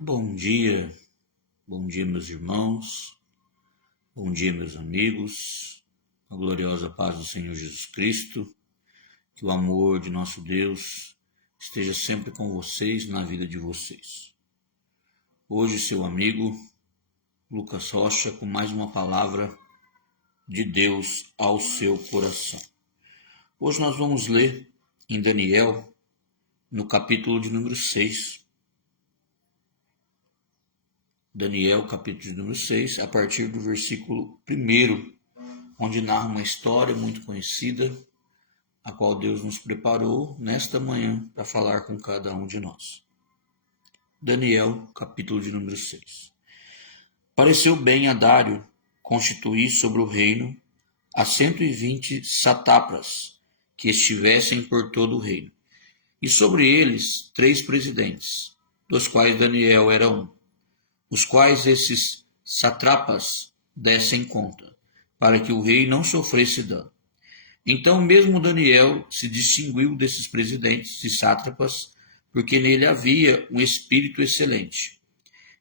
Bom dia meus irmãos, bom dia meus amigos, a gloriosa paz do Senhor Jesus Cristo, que o amor de nosso Deus esteja sempre com vocês na vida de vocês. Hoje seu amigo Lucas Rocha com mais uma palavra de Deus ao seu coração. Hoje nós vamos ler em Daniel, no capítulo de número 6. Daniel, capítulo de número 6, a partir do versículo 1, onde narra uma história muito conhecida, a qual Deus nos preparou nesta manhã para falar com cada um de nós. Daniel, capítulo de número 6. Pareceu bem a Dário constituir sobre o reino a 120 satrapas que estivessem por todo o reino, e sobre eles 3 presidentes, dos quais Daniel era um, os quais esses satrapas dessem conta, para que o rei não sofresse dano. Então mesmo Daniel se distinguiu desses presidentes e sátrapas, porque nele havia um espírito excelente.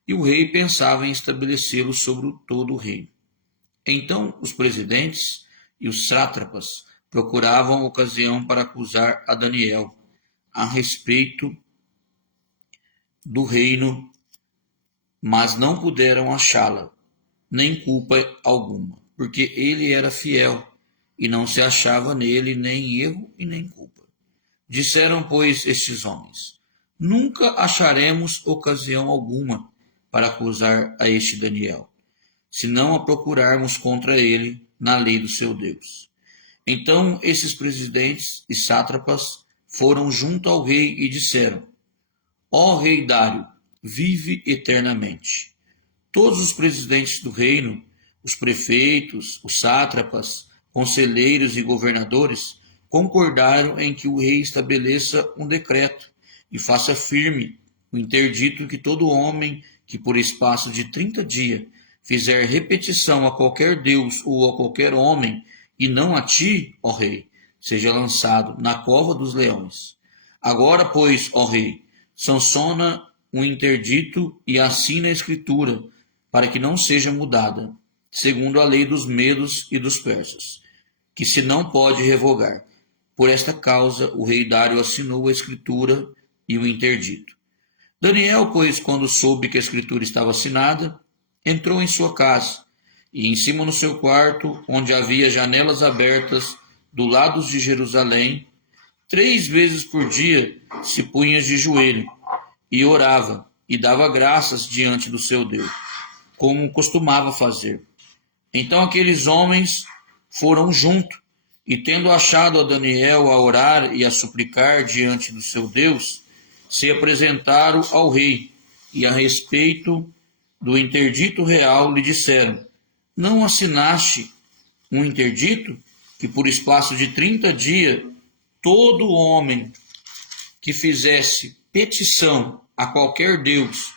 E o rei pensava em estabelecê-lo sobre todo o reino. Então os presidentes e os sátrapas procuravam ocasião para acusar a Daniel a respeito do reino, mas não puderam achá-la, nem culpa alguma, porque ele era fiel, e não se achava nele nem erro e nem culpa. Disseram, pois, estes homens: nunca acharemos ocasião alguma para acusar a este Daniel, se não a procurarmos contra ele na lei do seu Deus. Então esses presidentes e sátrapas foram junto ao rei e disseram: ó rei Dário, vive eternamente. Todos os presidentes do reino, os prefeitos, os sátrapas, conselheiros e governadores concordaram em que o rei estabeleça um decreto e faça firme o interdito que todo homem que por espaço de 30 dias fizer repetição a qualquer deus ou a qualquer homem, e não a ti, ó rei, seja lançado na cova dos leões. Agora, pois, ó rei, sanciona um interdito e assina a escritura, para que não seja mudada, segundo a lei dos medos e dos persas, que se não pode revogar. Por esta causa o rei Dário assinou a escritura e o interdito. Daniel, pois, quando soube que a escritura estava assinada, entrou em sua casa, e em cima no seu quarto, onde havia janelas abertas do lado de Jerusalém, 3 vezes por dia se punha de joelho, e orava, e dava graças diante do seu Deus, como costumava fazer. Então aqueles homens foram junto, e tendo achado a Daniel a orar e a suplicar diante do seu Deus, se apresentaram ao rei, e a respeito do interdito real lhe disseram: não assinaste um interdito que por espaço de 30 dias todo homem que fizesse petição a qualquer deus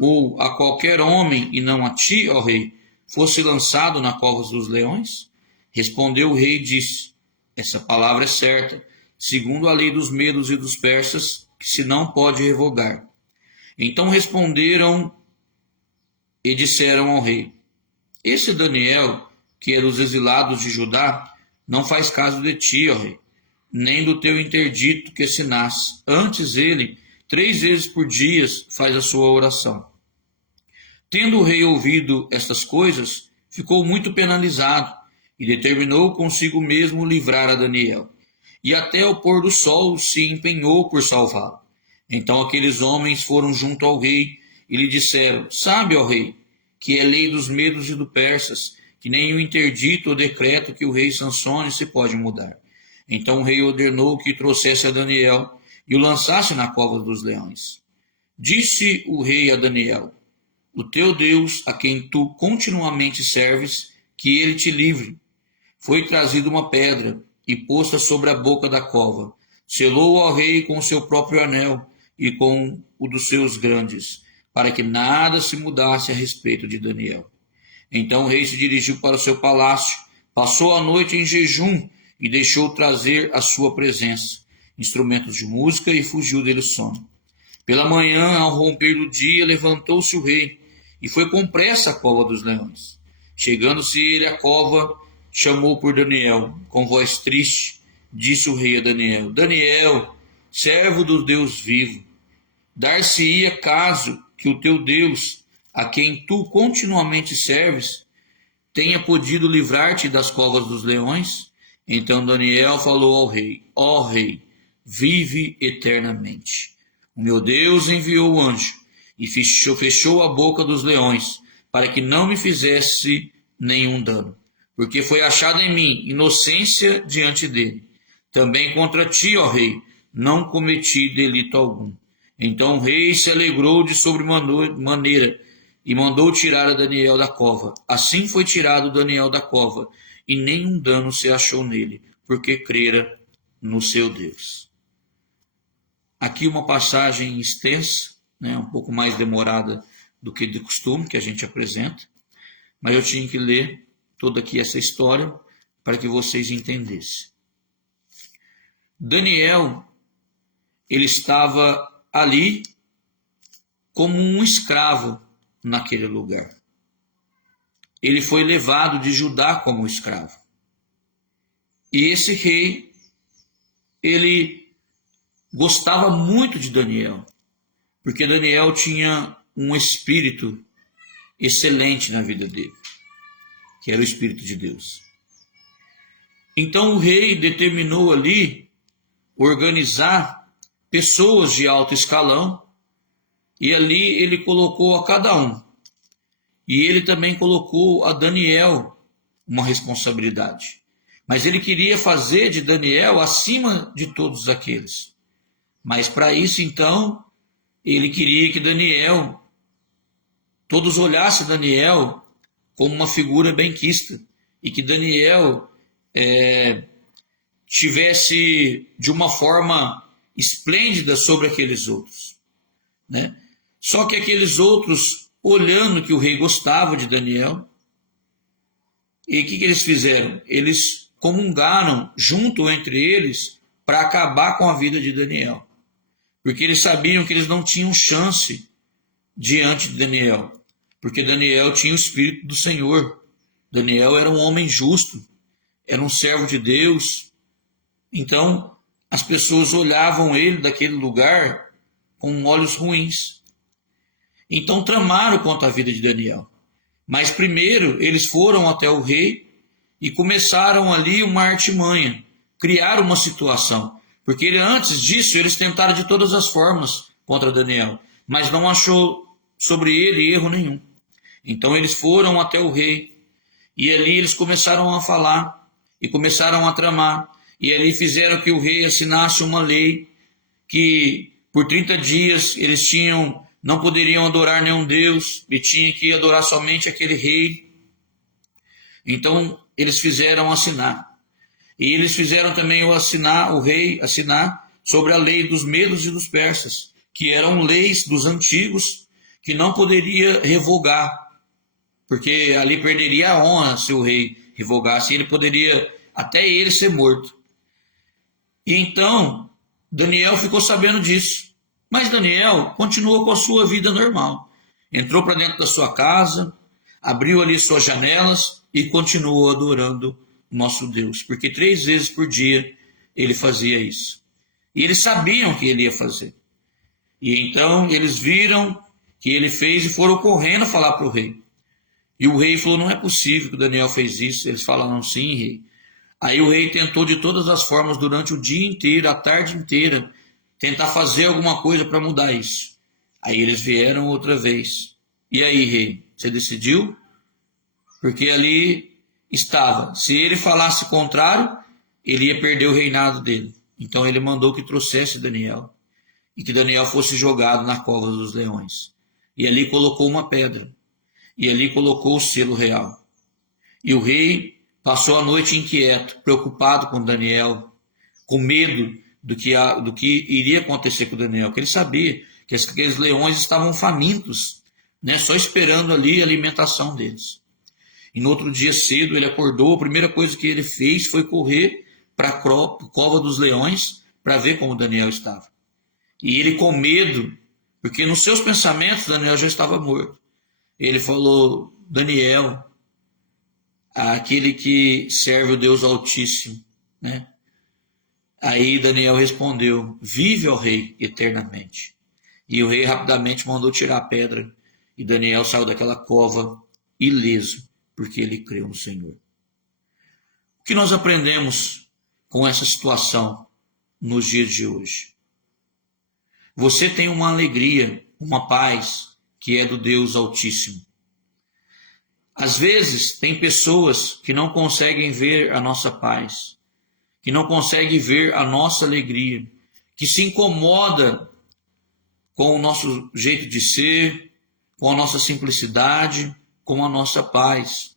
ou a qualquer homem, e não a ti, ó rei, fosse lançado na cova dos leões? Respondeu o rei e disse: essa palavra é certa, segundo a lei dos medos e dos persas, que se não pode revogar. Então responderam e disseram ao rei: esse Daniel, que é dos exilados de Judá, não faz caso de ti, ó rei, nem do teu interdito que assinaste. Antes ele, 3 vezes por dia, faz a sua oração. Tendo o rei ouvido estas coisas, ficou muito penalizado, e determinou consigo mesmo livrar a Daniel. E até ao pôr do sol se empenhou por salvá-lo. Então aqueles homens foram junto ao rei e lhe disseram: sabe, ó rei, que é lei dos medos e dos persas, que nem o interdito ou decreto que o rei sancione se pode mudar. Então o rei ordenou que trouxesse a Daniel e o lançasse na cova dos leões. Disse o rei a Daniel: o teu Deus, a quem tu continuamente serves, que ele te livre. Foi trazida uma pedra e posta sobre a boca da cova. Selou ao rei com o seu próprio anel e com o dos seus grandes, para que nada se mudasse a respeito de Daniel. Então o rei se dirigiu para o seu palácio, passou a noite em jejum e deixou trazer à sua presença instrumentos de música, e fugiu dele sono. Pela manhã, ao romper do dia, levantou-se o rei e foi com pressa à cova dos leões. Chegando-se ele à cova, chamou por Daniel. Com voz triste, disse o rei a Daniel: Daniel, servo do Deus vivo, dar-se-ia caso que o teu Deus, a quem tu continuamente serves, tenha podido livrar-te das covas dos leões? Então Daniel falou ao rei: Ó rei, vive eternamente. O meu Deus enviou o anjo e fechou a boca dos leões, para que não me fizesse nenhum dano, porque foi achada em mim inocência diante dele. Também contra ti, ó rei, não cometi delito algum. Então o rei se alegrou de sobremaneira e mandou tirar a Daniel da cova. Assim foi tirado Daniel da cova, e nenhum dano se achou nele, porque crera no seu Deus. Aqui uma passagem extensa, um pouco mais demorada do que de costume, que a gente apresenta, mas eu tinha que ler toda aqui essa história para que vocês entendessem. Daniel, ele estava ali como um escravo naquele lugar. Ele foi levado de Judá como escravo. E esse rei, ele gostava muito de Daniel, porque Daniel tinha um espírito excelente na vida dele, que era o Espírito de Deus. Então o rei determinou ali organizar pessoas de alto escalão, e ali ele colocou a cada um. E ele também colocou a Daniel uma responsabilidade. Mas ele queria fazer de Daniel acima de todos aqueles. Mas para isso, então, ele queria que Daniel, todos olhassem Daniel como uma figura benquista, e que Daniel tivesse de uma forma esplêndida sobre aqueles outros, né? Só que aqueles outros, olhando que o rei gostava de Daniel, e o que eles fizeram? Eles comungaram junto entre eles para acabar com a vida de Daniel, porque eles sabiam que eles não tinham chance diante de Daniel, porque Daniel tinha o Espírito do Senhor. Daniel era um homem justo, era um servo de Deus. Então as pessoas olhavam ele daquele lugar com olhos ruins. Então tramaram contra a vida de Daniel. Mas primeiro eles foram até o rei e começaram ali uma artimanha, criaram uma situação. Porque antes disso eles tentaram de todas as formas contra Daniel, mas não achou sobre ele erro nenhum. Então eles foram até o rei e ali eles começaram a falar e começaram a tramar. E ali fizeram que o rei assinasse uma lei que por 30 dias eles não poderiam adorar nenhum deus e tinham que adorar somente aquele rei. Então eles fizeram assinar. E eles fizeram também o rei assinar sobre a lei dos medos e dos persas, que eram leis dos antigos que não poderia revogar, porque ali perderia a honra se o rei revogasse, e ele poderia até ele ser morto. E então Daniel ficou sabendo disso. Mas Daniel continuou com a sua vida normal. Entrou para dentro da sua casa, abriu ali suas janelas e continuou adorando o nosso Deus. Porque 3 vezes por dia ele fazia isso. E eles sabiam que ele ia fazer. E então eles viram que ele fez e foram correndo falar para o rei. E o rei falou: não é possível que Daniel fez isso. Eles falaram: sim, rei. Aí o rei tentou de todas as formas durante o dia inteiro, a tarde inteira, tentar fazer alguma coisa para mudar isso. Aí eles vieram outra vez. E aí, rei, você decidiu? Porque ali estava, se ele falasse contrário, ele ia perder o reinado dele. Então ele mandou que trouxesse Daniel, e que Daniel fosse jogado na cova dos leões. E ali colocou uma pedra, e ali colocou o selo real. E o rei passou a noite inquieto, preocupado com Daniel, com medo do que iria acontecer com Daniel, que ele sabia que aqueles leões estavam famintos, né, só esperando ali a alimentação deles. E no outro dia cedo ele acordou, a primeira coisa que ele fez foi correr para a cova dos leões para ver como Daniel estava. E ele, com medo, Porque nos seus pensamentos, Daniel já estava morto. Ele falou: Daniel, aquele que serve o Deus Altíssimo, né? Aí Daniel respondeu: vive, ó rei, eternamente. E o rei rapidamente mandou tirar a pedra, e Daniel saiu daquela cova ileso, porque ele creu no Senhor. O que nós aprendemos com essa situação nos dias de hoje? Você tem uma alegria, uma paz que é do Deus Altíssimo. Às vezes, tem pessoas que não conseguem ver a nossa paz, que não conseguem ver a nossa alegria, que se incomoda com o nosso jeito de ser, com a nossa simplicidade, com a nossa paz.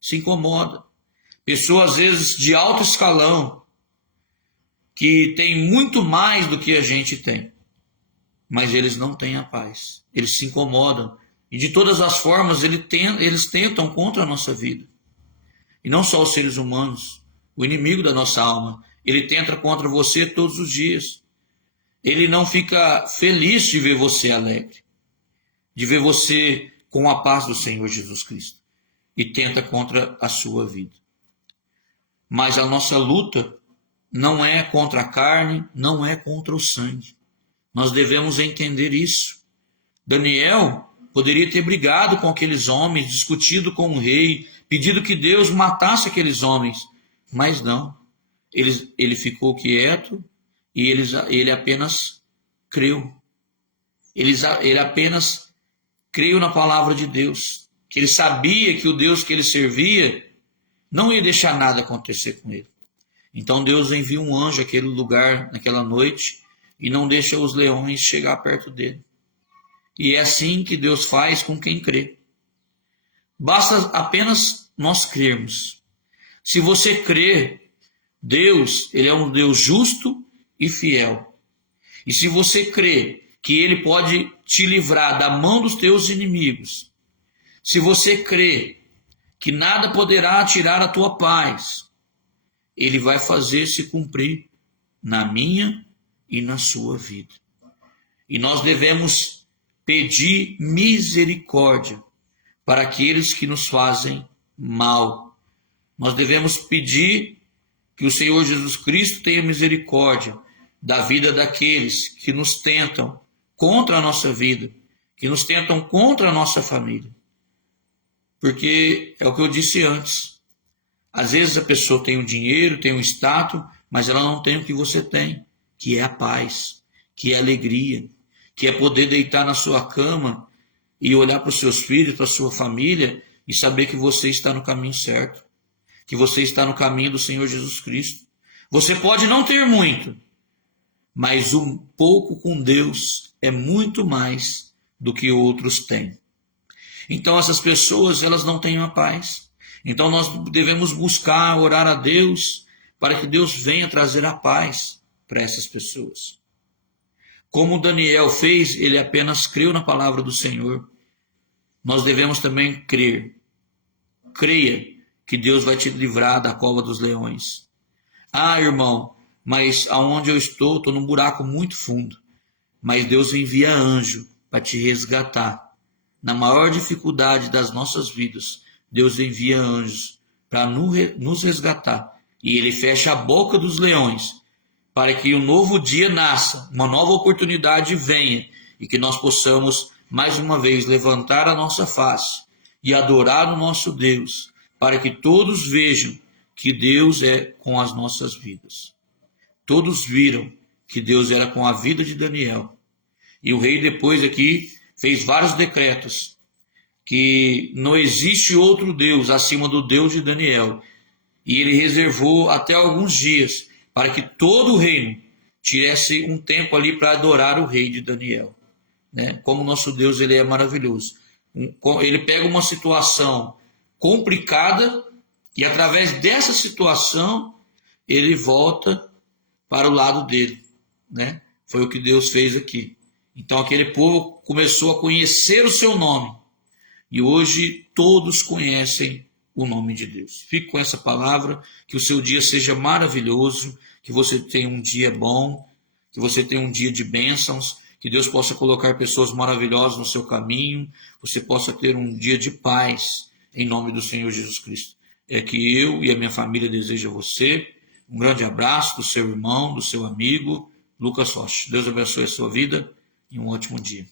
Se incomoda. Pessoas, às vezes, de alto escalão, que têm muito mais do que a gente tem, mas eles não têm a paz. Eles se incomodam. E de todas as formas, eles tentam contra a nossa vida. E não só os seres humanos, o inimigo da nossa alma, ele tenta contra você todos os dias. Ele não fica feliz de ver você alegre, de ver você com a paz do Senhor Jesus Cristo, e tenta contra a sua vida. Mas a nossa luta não é contra a carne, não é contra o sangue. Nós devemos entender isso. Daniel poderia ter brigado com aqueles homens, discutido com o rei, pedido que Deus matasse aqueles homens, mas não. Ele ficou quieto e ele apenas creu. Ele apenas creu na palavra de Deus, que ele sabia que o Deus que ele servia não ia deixar nada acontecer com ele. Então Deus envia um anjo àquele lugar naquela noite e não deixa os leões chegar perto dele. E é assim que Deus faz com quem crê. Basta apenas nós crermos. Se você crer, Deus, ele é um Deus justo e fiel. E se você crê que ele pode te livrar da mão dos teus inimigos, se você crê que nada poderá tirar a tua paz, ele vai fazer se cumprir na minha e na sua vida. E nós devemos pedir misericórdia para aqueles que nos fazem mal. Nós devemos pedir que o Senhor Jesus Cristo tenha misericórdia da vida daqueles que nos tentam contra a nossa vida, que nos tentam contra a nossa família. Porque é o que eu disse antes. Às vezes a pessoa tem o dinheiro, tem o status, mas ela não tem o que você tem, que é a paz, que é a alegria, que é poder deitar na sua cama e olhar para os seus filhos, para a sua família e saber que você está no caminho certo, que você está no caminho do Senhor Jesus Cristo. Você pode não ter muito, mas um pouco com Deus é muito mais do que outros têm. Então essas pessoas, elas não têm a paz. Então nós devemos buscar, orar a Deus, para que Deus venha trazer a paz para essas pessoas. Como Daniel fez, ele apenas creu na palavra do Senhor. Nós devemos também crer. Creia que Deus vai te livrar da cova dos leões. Ah, irmão, mas aonde eu estou num buraco muito fundo. Mas Deus envia anjo para te resgatar. Na maior dificuldade das nossas vidas, Deus envia anjos para nos resgatar. E ele fecha a boca dos leões para que um novo dia nasça, uma nova oportunidade venha e que nós possamos mais uma vez levantar a nossa face e adorar o nosso Deus, para que todos vejam que Deus é com as nossas vidas. Todos viram que Deus era com a vida de Daniel. E o rei depois aqui fez vários decretos, que não existe outro Deus acima do Deus de Daniel. E ele reservou até alguns dias para que todo o reino tivesse um tempo ali para adorar o rei de Daniel. Né? Como nosso Deus, ele é maravilhoso. Ele pega uma situação complicada e através dessa situação ele volta para o lado dele. Né? Foi o que Deus fez aqui. Então aquele povo começou a conhecer o seu nome. E hoje todos conhecem o nome de Deus. Fique com essa palavra, que o seu dia seja maravilhoso, que você tenha um dia bom, que você tenha um dia de bênçãos Que Deus possa colocar pessoas maravilhosas no seu caminho, você possa ter um dia de paz, em nome do Senhor Jesus Cristo. É que eu e a minha família desejam a você um grande abraço do seu irmão, do seu amigo, Lucas Rocha. Deus abençoe a sua vida e um ótimo dia.